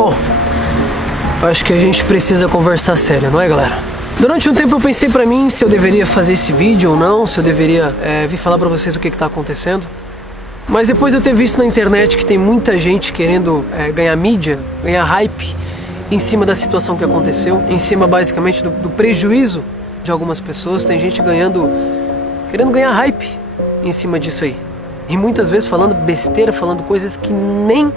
Bom, eu acho que a gente precisa conversar sério, não é, galera? Durante um tempo eu pensei pra mim se eu deveria fazer esse vídeo ou não, se eu deveria vir falar pra vocês o que tá acontecendo. Mas depois eu ter visto na internet que tem muita gente querendo ganhar mídia, ganhar hype em cima da situação que aconteceu, em cima basicamente do prejuízo de algumas pessoas, tem gente querendo ganhar hype em cima disso aí. E muitas vezes falando besteira, falando coisas que nem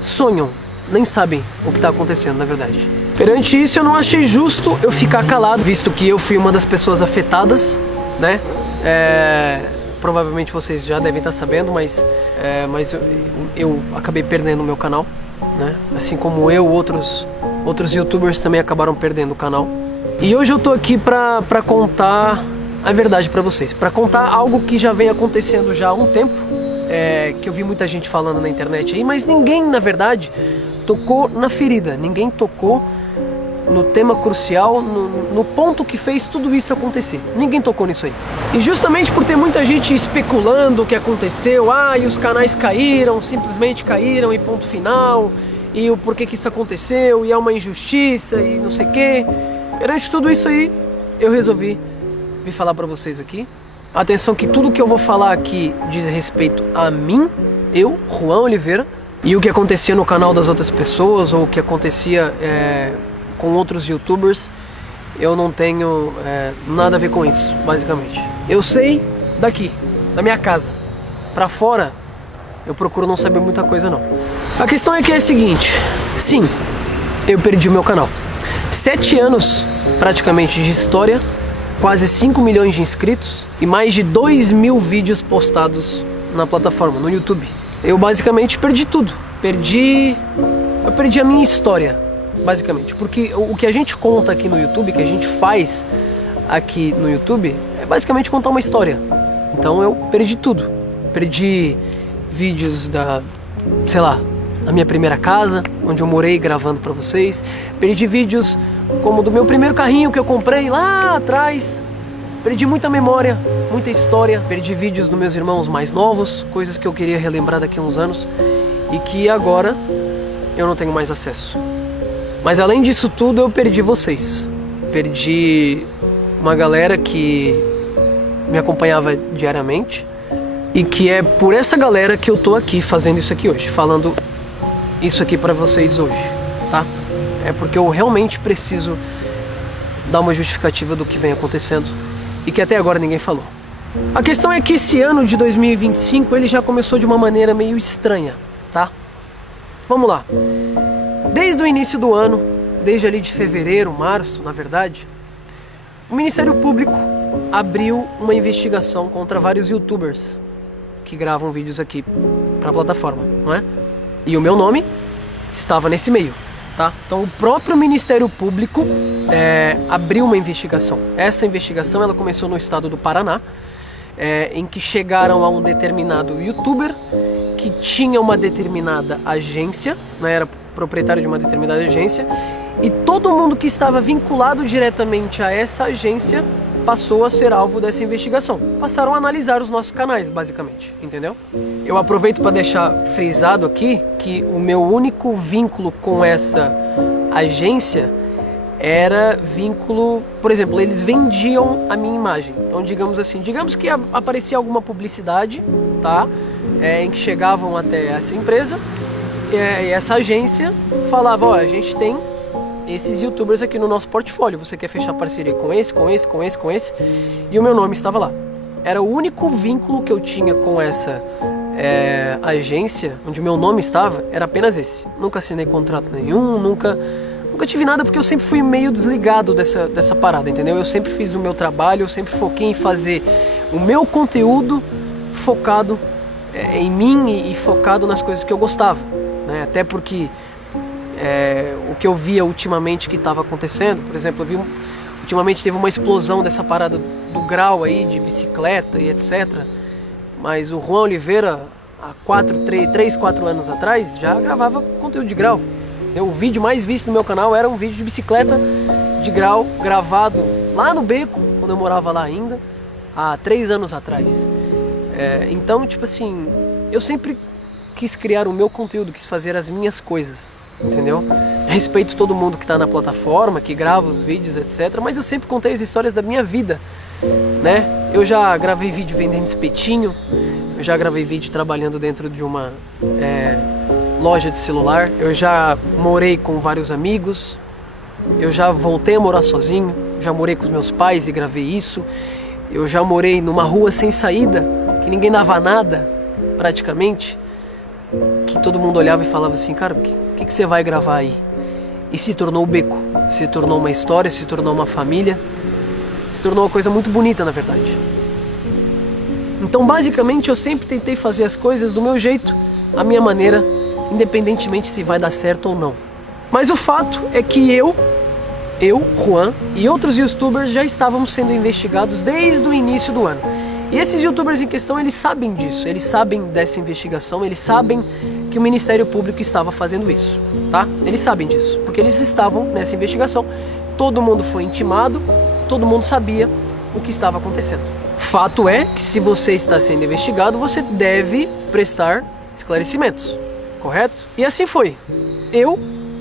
sonham, nem sabem o que está acontecendo, na verdade. Perante isso, eu não achei justo eu ficar calado, visto que eu fui uma das pessoas afetadas, né? Provavelmente vocês já devem estar sabendo, mas eu acabei perdendo o meu canal, né? Assim como outros youtubers também acabaram perdendo o canal. E hoje eu tô aqui pra contar a verdade pra vocês, pra contar algo que já vem acontecendo já há um tempo, que eu vi muita gente falando na internet aí, mas ninguém, na verdade, tocou na ferida, ninguém tocou no tema crucial, no ponto que fez tudo isso acontecer. Ninguém tocou nisso aí. E justamente por ter muita gente especulando o que aconteceu, e os canais caíram, simplesmente caíram e ponto final, e o porquê que isso aconteceu, e é uma injustiça, e não sei o quê. Perante tudo isso aí, eu resolvi vir falar pra vocês aqui. Atenção que tudo que eu vou falar aqui diz respeito a mim, eu, Juan Oliveira, e o que acontecia no canal das outras pessoas, ou o que acontecia com outros youtubers, eu não tenho nada a ver com isso, basicamente. Eu sei daqui, da minha casa. Pra fora, eu procuro não saber muita coisa não. A questão é que é a seguinte, sim, eu perdi o meu canal. 7 anos, praticamente, de história, quase 5 milhões de inscritos e mais de 2.000 vídeos postados na plataforma, no YouTube. Eu basicamente perdi tudo. Eu perdi a minha história, basicamente. Porque o que a gente conta aqui no YouTube, que a gente faz aqui no YouTube, é basicamente contar uma história. Então eu perdi tudo. Perdi vídeos da minha primeira casa, onde eu morei gravando pra vocês. Perdi vídeos como do meu primeiro carrinho que eu comprei lá atrás. Perdi muita memória, muita história. Perdi vídeos dos meus irmãos mais novos, coisas que eu queria relembrar daqui a uns anos e que agora eu não tenho mais acesso. Mas além disso tudo, eu perdi vocês. Perdi uma galera que me acompanhava diariamente e que é por essa galera que eu tô aqui fazendo isso aqui hoje, falando isso aqui pra vocês hoje, tá? É porque eu realmente preciso dar uma justificativa do que vem acontecendo e que até agora ninguém falou. A questão é que esse ano de 2025 ele já começou de uma maneira meio estranha, tá? Vamos lá. Desde o início do ano, desde ali de fevereiro, março, na verdade, o Ministério Público abriu uma investigação contra vários youtubers que gravam vídeos aqui pra plataforma, não é? E o meu nome estava nesse meio, tá? Então o próprio Ministério Público abriu uma investigação. Essa investigação ela começou no estado do Paraná, em que chegaram a um determinado youtuber que tinha uma determinada agência, né? Era proprietário de uma determinada agência, e todo mundo que estava vinculado diretamente a essa agência passou a ser alvo dessa investigação. Passaram a analisar os nossos canais, basicamente, entendeu? Eu aproveito para deixar frisado aqui que o meu único vínculo com essa agência era vínculo, por exemplo, eles vendiam a minha imagem. Então, digamos que aparecia alguma publicidade, tá? Em que chegavam até essa empresa, e essa agência falava, a gente tem esses youtubers aqui no nosso portfólio, você quer fechar parceria com esse, e o meu nome estava lá. Era o único vínculo que eu tinha com essa agência, onde o meu nome estava, era apenas esse. Nunca assinei contrato nenhum, nunca tive nada, porque eu sempre fui meio desligado dessa parada, entendeu? Eu sempre fiz o meu trabalho, eu sempre foquei em fazer o meu conteúdo focado em mim e focado nas coisas que eu gostava, né? Até porque o que eu via ultimamente que estava acontecendo, por exemplo, ultimamente teve uma explosão dessa parada do grau aí, de bicicleta e etc. Mas o Juan Oliveira, há 3, 4 anos atrás, já gravava conteúdo de grau. O vídeo mais visto no meu canal era um vídeo de bicicleta de grau, gravado lá no Beco, quando eu morava lá ainda, há 3 anos atrás. Então, tipo assim, eu sempre quis criar o meu conteúdo, quis fazer as minhas coisas. entendeu? Respeito todo mundo que está na plataforma, que grava os vídeos, etc. Mas eu sempre contei as histórias da minha vida, né? Eu já gravei vídeo vendendo espetinho, eu já gravei vídeo trabalhando dentro de uma loja de celular, eu já morei com vários amigos, eu já voltei a morar sozinho, já morei com os meus pais e gravei isso, eu já morei numa rua sem saída, que ninguém dava nada, praticamente, que todo mundo olhava e falava assim, cara, o que você vai gravar aí? E se tornou o beco, se tornou uma história, se tornou uma família, se tornou uma coisa muito bonita, na verdade. Então, basicamente, eu sempre tentei fazer as coisas do meu jeito, a minha maneira, independentemente se vai dar certo ou não. Mas o fato é que eu, Juan e outros youtubers já estávamos sendo investigados desde o início do ano. E esses youtubers em questão, eles sabem disso, eles sabem dessa investigação, eles sabem que o Ministério Público estava fazendo isso, tá? Eles sabem disso, porque eles estavam nessa investigação, todo mundo foi intimado, todo mundo sabia o que estava acontecendo. Fato é que se você está sendo investigado, você deve prestar esclarecimentos, correto? E assim foi. Eu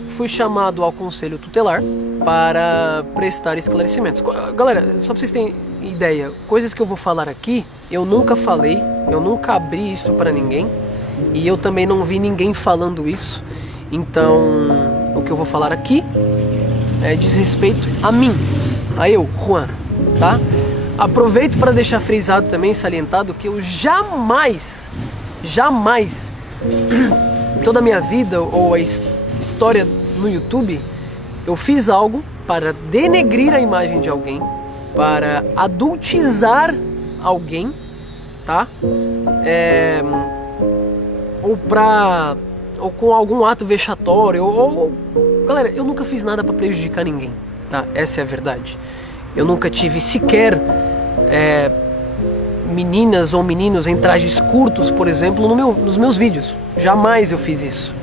fui chamado ao Conselho Tutelar para prestar esclarecimentos. Galera, só para vocês terem ideia, coisas que eu vou falar aqui, eu nunca falei, eu nunca abri isso para ninguém e eu também não vi ninguém falando isso. Então, o que eu vou falar aqui diz respeito a mim, a eu, Juan, tá? Aproveito para deixar frisado também, salientado, que eu jamais, toda a minha vida ou a história no YouTube, eu fiz algo para denegrir a imagem de alguém, para adultizar alguém, tá? Ou com algum ato vexatório, galera, eu nunca fiz nada para prejudicar ninguém, tá? Essa é a verdade. Eu nunca tive sequer meninas ou meninos em trajes curtos, por exemplo, nos meus vídeos. Jamais eu fiz isso,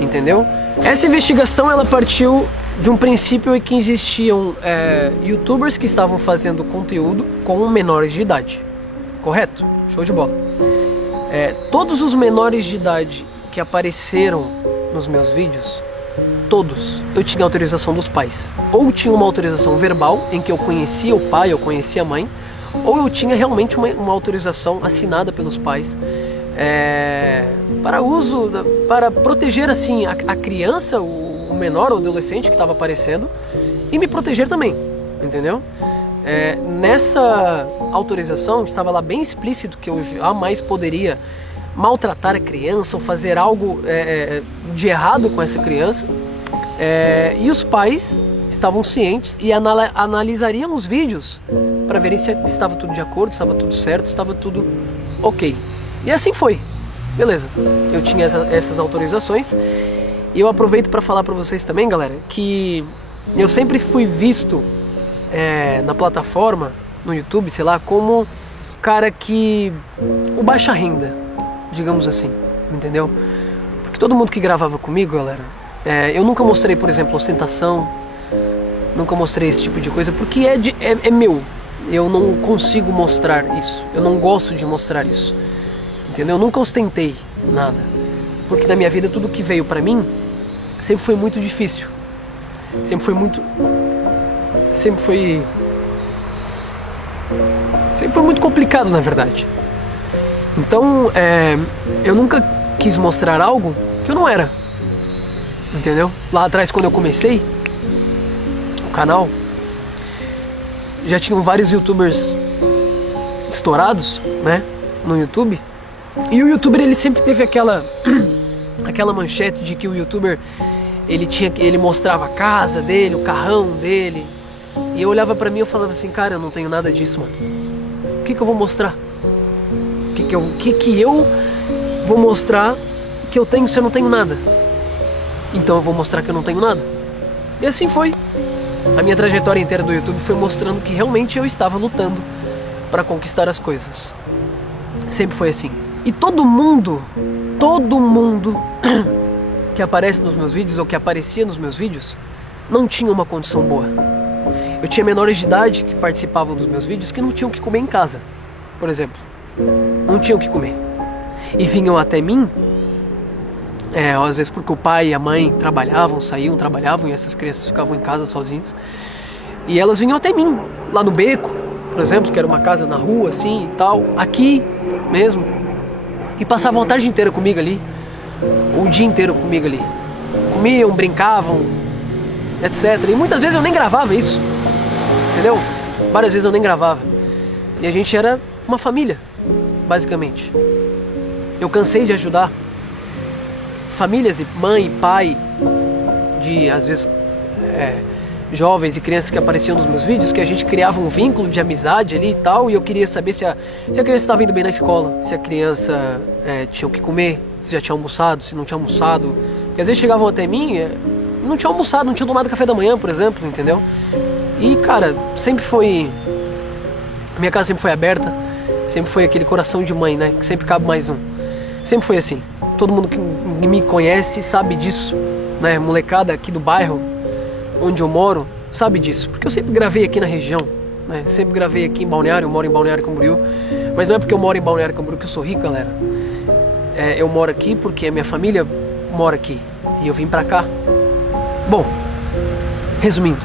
entendeu? Essa investigação, ela partiu de um princípio em que existiam youtubers que estavam fazendo conteúdo com menores de idade, correto? Show de bola. Todos os menores de idade que apareceram nos meus vídeos, todos, eu tinha autorização dos pais. Ou tinha uma autorização verbal, em que eu conhecia o pai, eu conhecia a mãe, ou eu tinha realmente uma autorização assinada pelos pais para proteger assim a criança, o menor, o adolescente que estava aparecendo, e me proteger também, entendeu? Nessa autorização estava lá bem explícito que eu jamais poderia maltratar a criança ou fazer algo de errado com essa criança. E os pais estavam cientes e analisariam os vídeos para verem se estava tudo de acordo, estava tudo certo, estava tudo ok. E assim foi. Beleza, eu tinha essas autorizações. E eu aproveito para falar para vocês também, galera, que eu sempre fui visto na plataforma, no YouTube, sei lá, como cara que... o baixa renda, digamos assim, entendeu? Porque todo mundo que gravava comigo, galera, eu nunca mostrei, por exemplo, ostentação, nunca mostrei esse tipo de coisa, porque é meu. Eu não consigo mostrar isso, eu não gosto de mostrar isso, entendeu? Eu nunca ostentei nada, porque na minha vida tudo que veio pra mim sempre foi muito difícil, sempre foi muito complicado, na verdade. Então, eu nunca quis mostrar algo que eu não era, entendeu? Lá atrás, quando eu comecei o canal, já tinham vários youtubers estourados, né, no YouTube. E o youtuber, ele sempre teve aquela manchete de que o youtuber, ele mostrava a casa dele, o carrão dele. E eu olhava pra mim e eu falava assim, cara, eu não tenho nada disso, mano. O que eu vou mostrar? O que eu vou mostrar que eu tenho se eu não tenho nada? Então eu vou mostrar que eu não tenho nada. E assim foi. A minha trajetória inteira do YouTube foi mostrando que realmente eu estava lutando para conquistar as coisas. Sempre foi assim. E todo mundo que aparece nos meus vídeos ou que aparecia nos meus vídeos não tinha uma condição boa. Eu tinha menores de idade que participavam dos meus vídeos que não tinham o que comer em casa, por exemplo. Não tinham o que comer. E vinham até mim Às vezes porque o pai e a mãe trabalhavam e essas crianças ficavam em casa sozinhas. E elas vinham até mim, lá no beco, por exemplo, que era uma casa na rua assim e tal, aqui mesmo. E passavam a tarde inteira comigo ali, o dia inteiro comigo ali. Comiam, brincavam, etc. E muitas vezes eu nem gravava isso, entendeu? Várias vezes eu nem gravava. E a gente era uma família, basicamente. Eu cansei de ajudar famílias, mãe e pai, de às vezes jovens e crianças que apareciam nos meus vídeos, que a gente criava um vínculo de amizade ali e tal, e eu queria saber se a criança estava indo bem na escola, se a criança tinha o que comer, se já tinha almoçado, se não tinha almoçado. Porque às vezes chegavam até mim e não tinha almoçado, não tinha tomado café da manhã, por exemplo, entendeu? E cara, sempre foi... Minha casa sempre foi aberta, sempre foi aquele coração de mãe, né? Que sempre cabe mais um. Sempre foi assim. Todo mundo que me conhece sabe disso, né? Molecada aqui do bairro onde eu moro sabe disso. Porque eu sempre gravei aqui na região, né? Sempre gravei aqui em Balneário, eu moro em Balneário Camboriú. Mas não é porque eu moro em Balneário Camboriú que eu sou rico, galera. Eu moro aqui porque a minha família mora aqui. E eu vim pra cá. Bom, resumindo,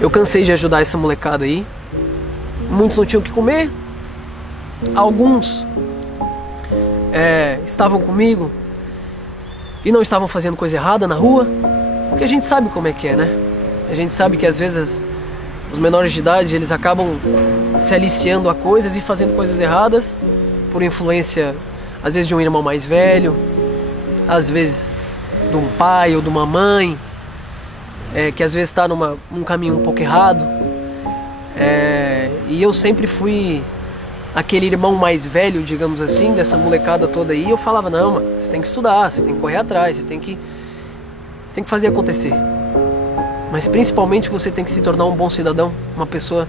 eu cansei de ajudar essa molecada aí. Muitos não tinham o que comer. Alguns estavam comigo e não estavam fazendo coisa errada na rua. Porque a gente sabe como é que é, né? A gente sabe que às vezes os menores de idade, eles acabam se aliciando a coisas e fazendo coisas erradas por influência, às vezes de um irmão mais velho, às vezes de um pai ou de uma mãe, que às vezes está num caminho um pouco errado. E eu sempre fui aquele irmão mais velho, digamos assim, dessa molecada toda aí. Eu falava, não, mano, você tem que estudar, você tem que correr atrás, você tem que fazer acontecer. Mas principalmente você tem que se tornar um bom cidadão, uma pessoa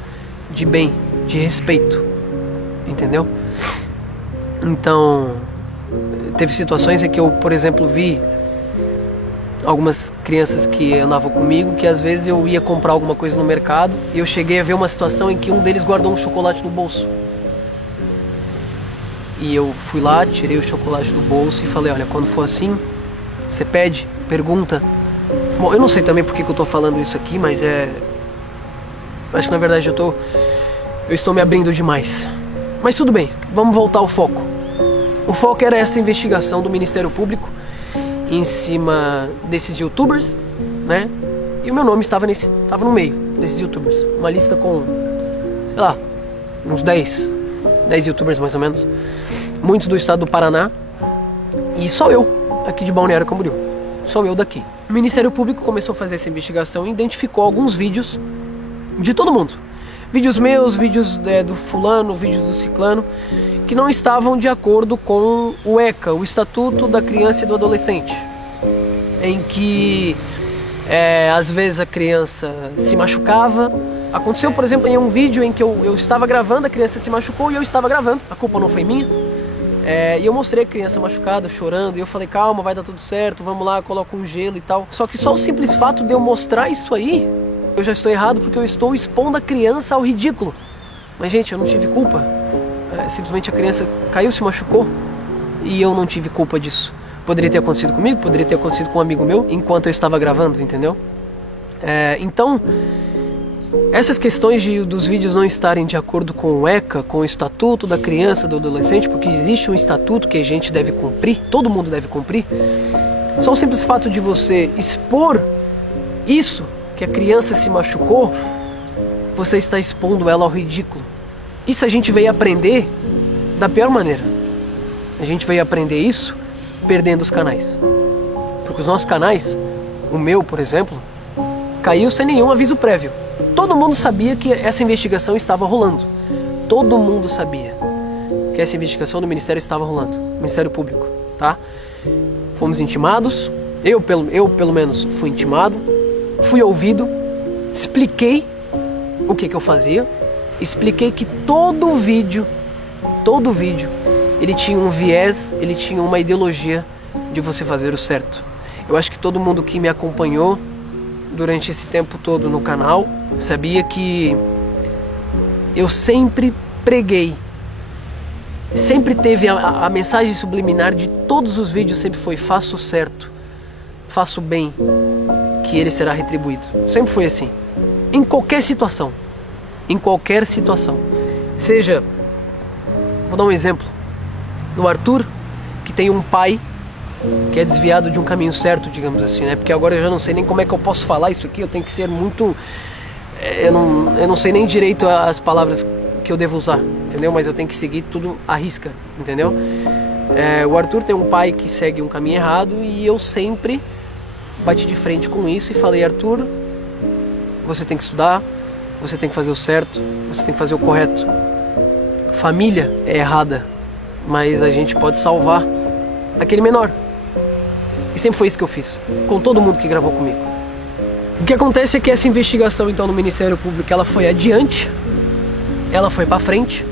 de bem, de respeito, entendeu? Então, teve situações em que eu, por exemplo, vi algumas crianças que andavam comigo, que às vezes eu ia comprar alguma coisa no mercado e eu cheguei a ver uma situação em que um deles guardou um chocolate no bolso. E eu fui lá, tirei o chocolate do bolso e falei, olha, quando for assim, você pede, pergunta. Bom, eu não sei também porque que eu tô falando isso aqui, mas acho que na verdade eu estou me abrindo demais. Mas tudo bem, vamos voltar ao foco. O foco era essa investigação do Ministério Público em cima desses youtubers, né? E o meu nome estava no meio desses youtubers. Uma lista com, sei lá, uns 10 youtubers mais ou menos. Muitos do estado do Paraná. E só eu, aqui de Balneário Camboriú. Só eu daqui. O Ministério Público começou a fazer essa investigação e identificou alguns vídeos de todo mundo. Vídeos meus, vídeos do fulano, vídeos do ciclano, que não estavam de acordo com o ECA, o Estatuto da Criança e do Adolescente, em que às vezes a criança se machucava. Aconteceu, por exemplo, em um vídeo em que eu estava gravando, a criança se machucou e eu estava gravando, a culpa não foi minha. E eu mostrei a criança machucada, chorando, e eu falei, calma, vai dar tudo certo, vamos lá, coloca um gelo e tal. Só que só o simples fato de eu mostrar isso aí, eu já estou errado porque eu estou expondo a criança ao ridículo. Mas, gente, eu não tive culpa. Simplesmente a criança caiu, se machucou, e eu não tive culpa disso. Poderia ter acontecido comigo, poderia ter acontecido com um amigo meu, enquanto eu estava gravando, entendeu? Então, essas questões dos vídeos não estarem de acordo com o ECA, com o Estatuto da Criança e do Adolescente, porque existe um estatuto que a gente deve cumprir, todo mundo deve cumprir, só o simples fato de você expor isso, que a criança se machucou, você está expondo ela ao ridículo. Isso a gente veio aprender da pior maneira. A gente veio aprender isso perdendo os canais. Porque os nossos canais, o meu, por exemplo, caiu sem nenhum aviso prévio. Todo mundo sabia que essa investigação estava rolando. Todo mundo sabia que essa investigação do Ministério estava rolando. Ministério Público, tá? Fomos intimados. Eu pelo menos fui intimado. Fui ouvido. Expliquei o que eu fazia. Expliquei que todo vídeo, ele tinha um viés, ele tinha uma ideologia de você fazer o certo. Eu acho que todo mundo que me acompanhou durante esse tempo todo no canal sabia que eu sempre preguei sempre teve a mensagem subliminar de todos os vídeos sempre foi: faça o certo, faça o bem, que ele será retribuído. Sempre foi assim. Em qualquer situação. Em qualquer situação. Seja, vou dar um exemplo, do Arthur, que tem um pai que é desviado de um caminho certo, digamos assim, né? Porque agora eu já não sei nem como é que eu posso falar isso aqui, eu tenho que ser muito... Eu não sei nem direito as palavras que eu devo usar, entendeu? Mas eu tenho que seguir tudo à risca, entendeu? O Arthur tem um pai que segue um caminho errado e eu sempre bati de frente com isso e falei: Arthur, você tem que estudar, você tem que fazer o certo, você tem que fazer o correto. Família é errada, mas a gente pode salvar aquele menor. E sempre foi isso que eu fiz, com todo mundo que gravou comigo. O que acontece é que essa investigação, então, no Ministério Público, ela foi adiante, ela foi pra frente,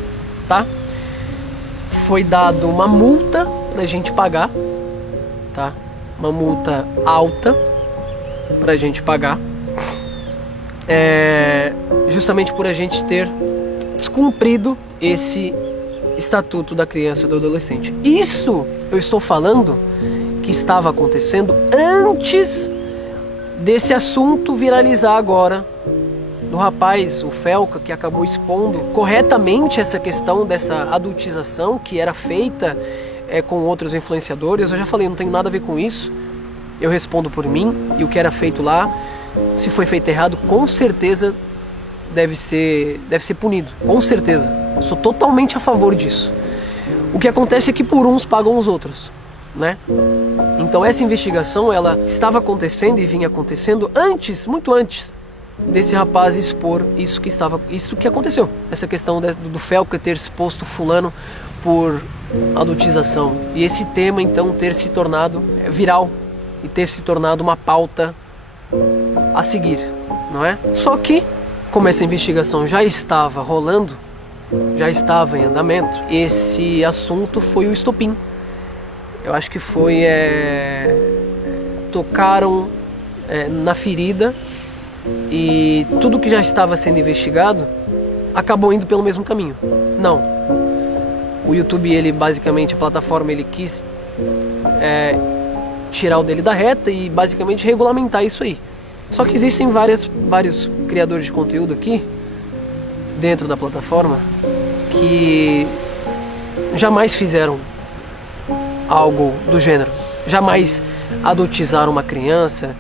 tá? Foi dado uma multa pra gente pagar, tá? Uma multa alta pra gente pagar, justamente por a gente ter descumprido esse Estatuto da Criança e do Adolescente. Isso eu estou falando que estava acontecendo antes desse assunto viralizar agora, do rapaz, o Felca, que acabou expondo corretamente essa questão dessa adultização que era feita com outros influenciadores. Eu já falei, não tem nada a ver com isso, eu respondo por mim, e o que era feito lá, se foi feito errado, com certeza deve ser punido, com certeza. Sou totalmente a favor disso. O que acontece é que por uns pagam os outros, né? Então essa investigação, ela estava acontecendo e vinha acontecendo antes, muito antes desse rapaz expor isso que aconteceu. Essa questão do Felca ter exposto fulano por adultização. E esse tema, então, ter se tornado viral e ter se tornado uma pauta a seguir, não é? Só que, como essa investigação já estava rolando, já estava em andamento, esse assunto foi o estopim. Eu acho que foi... tocaram na ferida, e tudo que já estava sendo investigado acabou indo pelo mesmo caminho. Não. O YouTube, ele basicamente, a plataforma, ele quis tirar o dele da reta e basicamente regulamentar isso aí. Só que existem vários criadores de conteúdo aqui dentro da plataforma que jamais fizeram algo do gênero, jamais adultizaram uma criança,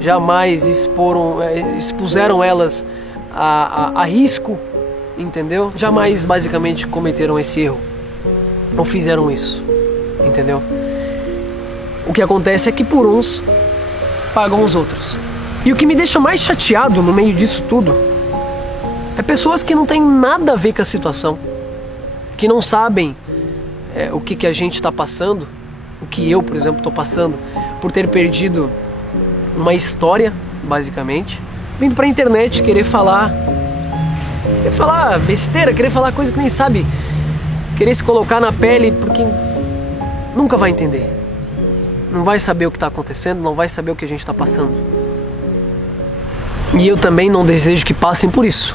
jamais expuseram elas a risco, entendeu? Jamais basicamente cometeram esse erro, não fizeram isso, entendeu? O que acontece é que por uns pagam os outros. E o que me deixa mais chateado no meio disso tudo é pessoas que não têm nada a ver com a situação, que não sabem o que a gente está passando, o que eu, por exemplo, estou passando por ter perdido uma história, basicamente, vindo pra internet querer falar besteira, querer falar coisa que nem sabe, querer se colocar na pele, porque nunca vai entender, não vai saber o que está acontecendo, não vai saber o que a gente está passando. E eu também não desejo que passem por isso,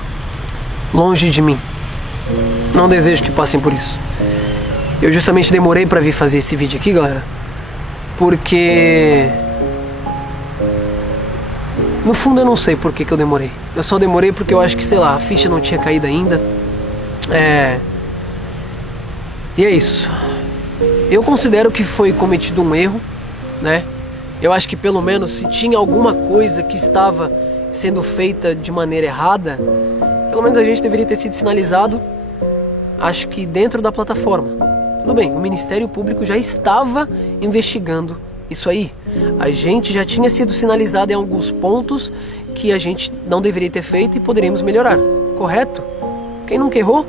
longe de mim, não desejo que passem por isso. Eu justamente demorei pra vir fazer esse vídeo aqui, galera, porque no fundo eu não sei por que eu demorei. Eu só demorei porque eu acho que, sei lá, a ficha não tinha caído ainda. E é isso. Eu considero que foi cometido um erro, né? Eu acho que pelo menos se tinha alguma coisa que estava sendo feita de maneira errada, pelo menos a gente deveria ter sido sinalizado, acho que dentro da plataforma. Tudo bem, o Ministério Público já estava investigando isso aí. A gente já tinha sido sinalizado em alguns pontos que a gente não deveria ter feito e poderíamos melhorar. Correto? Quem nunca errou?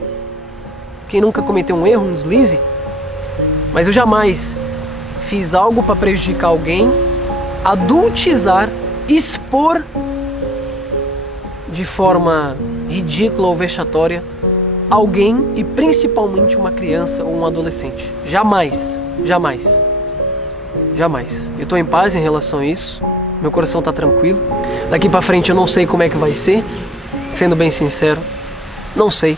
Quem nunca cometeu um erro, um deslize? Mas eu jamais fiz algo para prejudicar alguém, adultizar, expor de forma ridícula ou vexatória alguém, e principalmente uma criança ou um adolescente. Jamais, jamais, jamais. Eu tô em paz em relação a isso, meu coração tá tranquilo. Daqui pra frente eu não sei como é que vai ser, sendo bem sincero, não sei.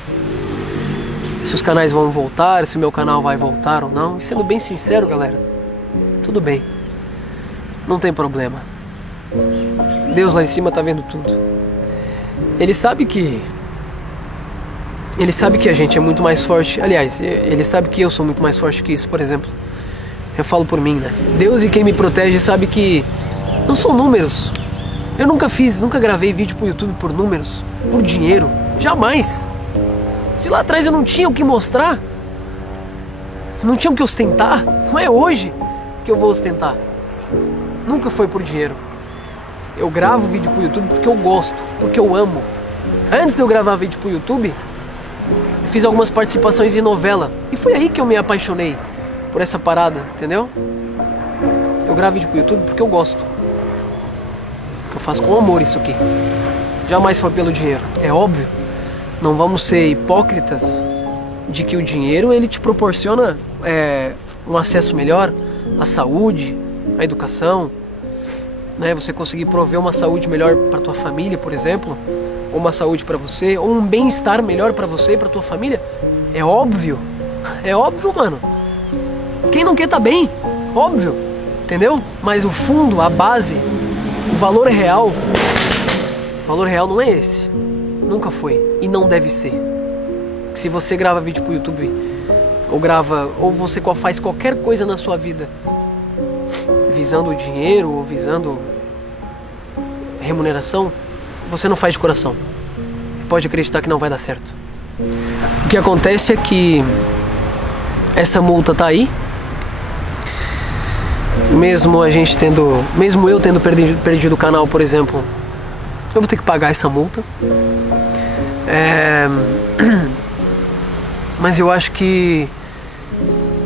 se os canais vão voltar, se o meu canal vai voltar ou não. E sendo bem sincero, galera, tudo bem. Não tem problema. Deus lá em cima tá vendo tudo. Ele sabe que a gente é muito mais forte. Aliás, ele sabe que eu sou muito mais forte que isso, por exemplo. Eu falo por mim, né? Deus e quem me protege sabe que não são números. Eu nunca gravei vídeo pro YouTube por números, por dinheiro. Jamais. Se lá atrás eu não tinha o que mostrar, não tinha o que ostentar, não é hoje que eu vou ostentar. Nunca foi por dinheiro. Eu gravo vídeo pro YouTube porque eu gosto, porque eu amo. Antes de eu gravar vídeo pro YouTube, eu fiz algumas participações em novela. E foi aí que eu me apaixonei por essa parada, entendeu? Eu gravo vídeo pro YouTube porque eu gosto. Eu faço com amor isso aqui. Jamais foi pelo dinheiro. É óbvio. Não vamos ser hipócritas de que o dinheiro ele te proporciona um acesso melhor à saúde, à educação, né? Você conseguir prover uma saúde melhor para tua família, por exemplo, ou uma saúde para você, ou um bem-estar melhor para você e para tua família. É óbvio, mano. Quem não quer tá bem? Óbvio, entendeu? Mas o fundo, a base, o valor real. O valor real não é esse. Nunca foi e não deve ser. Se você grava vídeo pro YouTube ou você faz qualquer coisa na sua vida visando o dinheiro ou visando remuneração, você não faz de coração. Pode acreditar que não vai dar certo. O que acontece é que essa multa tá aí. Mesmo eu tendo perdido o canal, por exemplo, eu vou ter que pagar essa multa. Mas eu acho que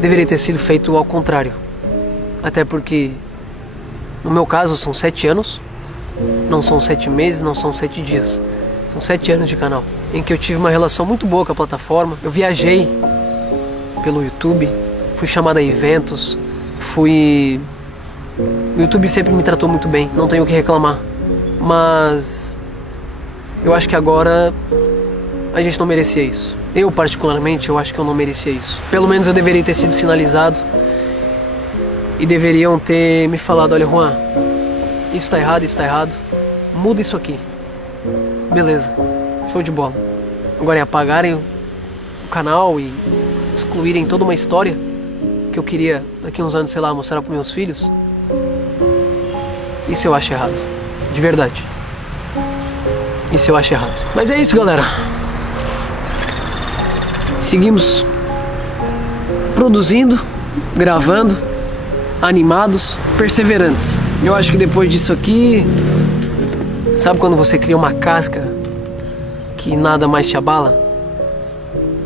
deveria ter sido feito ao contrário. Até porque, no meu caso, são 7 anos. Não são 7 meses, não são 7 dias. São 7 anos de canal, em que eu tive uma relação muito boa com a plataforma. Eu viajei pelo YouTube, fui chamado a eventos, o YouTube sempre me tratou muito bem, não tenho o que reclamar. Mas eu acho que agora a gente não merecia isso. Eu particularmente, eu acho que eu não merecia isso. Pelo menos eu deveria ter sido sinalizado e deveriam ter me falado: olha, Juan, isso tá errado, muda isso aqui. Beleza, show de bola. Agora é apagarem o canal e excluírem toda uma história que eu queria daqui a uns anos, sei lá, mostrar para meus filhos. Isso eu acho errado, de verdade. Isso eu acho errado. Mas é isso, galera. Seguimos produzindo, gravando, animados, perseverantes. Eu acho que depois disso aqui, sabe quando você cria uma casca que nada mais te abala?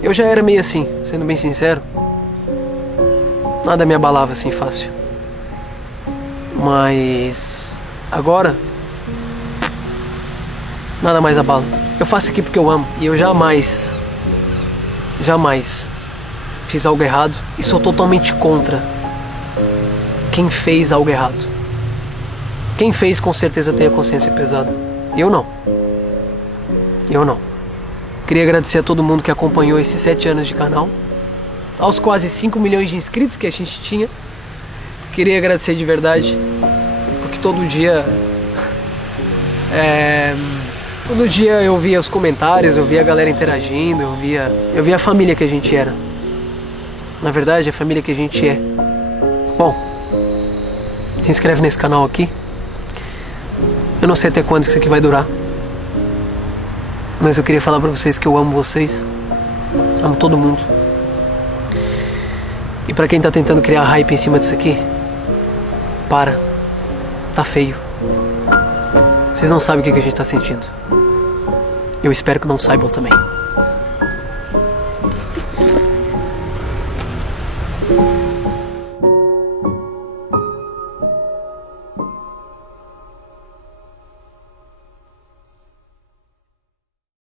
Eu já era meio assim, sendo bem sincero. Nada me abalava assim fácil. Mas agora nada mais abala. Eu faço aqui porque eu amo. E eu jamais fiz algo errado. E sou totalmente contra quem fez algo errado. Quem fez com certeza tem a consciência pesada. Eu não. Queria agradecer a todo mundo que acompanhou esses 7 anos de canal, aos quase 5 milhões de inscritos que a gente tinha. Queria agradecer de verdade, porque todo dia eu via os comentários, eu via a galera interagindo, eu via a família que a gente era. Na verdade, a família que a gente é. Bom, se inscreve nesse canal aqui. Eu não sei até quando isso aqui vai durar, mas eu queria falar pra vocês que eu amo vocês. Amo todo mundo. E pra quem tá tentando criar hype em cima disso aqui, para. Tá feio. Vocês não sabem o que a gente tá sentindo. Eu espero que não saibam também.